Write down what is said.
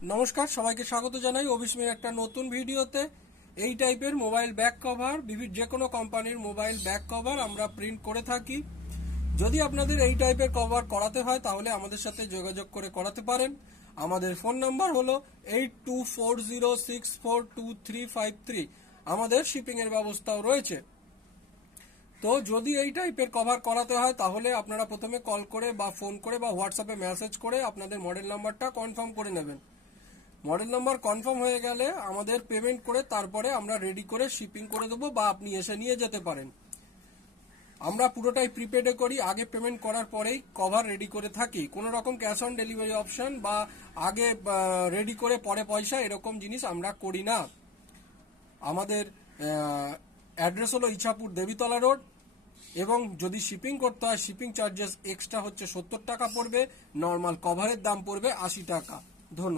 নমস্কার, সবাইকে স্বাগত জানাই অভিস্মের একটা নতুন ভিডিওতে। এই টাইপের মোবাইল ব্যাক কভার যে কোনো কোম্পানির মোবাইল ব্যাক কভার আমরা প্রিন্ট করে থাকি। যদি আপনাদের এই টাইপের কভার করাতে হয় তাহলে আমাদের সাথে যোগাযোগ করে করাতে পারেন। আমাদের ফোন নাম্বার হলো 8240642353। আমাদের শিপিং এর ব্যবস্থাও রয়েছে। তো যদি এই টাইপের কভার করাতে হয় তাহলে আপনারা প্রথমে কল করে বা ফোন করে বা হোয়াটসঅ্যাপে মেসেজ করে আপনাদের মডেল নাম্বারটা কনফার্ম করে নেবেন। মডেল নাম্বার কনফার্ম হয়ে গেলে আমাদের পেমেন্ট করে তারপরে আমরা রেডি করে শিপিং করে দেবো বা আপনি এসে নিয়ে যেতে পারেন। আমরা পুরোটাই প্রিপেডে করি, আগে পেমেন্ট করার পরেই কভার রেডি করে থাকি। কোনো রকম ক্যাশ অন ডেলিভারি অপশন বা আগে রেডি করে পরে পয়সা এরকম জিনিস আমরা করি না। আমাদের অ্যাড্রেস হলো ইছাপুর দেবীতলা রোড, এবং যদি শিপিং করতে হয় শিপিং চার্জেস এক্সট্রা হচ্ছে 70 টাকা পড়বে, নর্মাল কভারের দাম পড়বে 80 টাকা। ধন্যবাদ।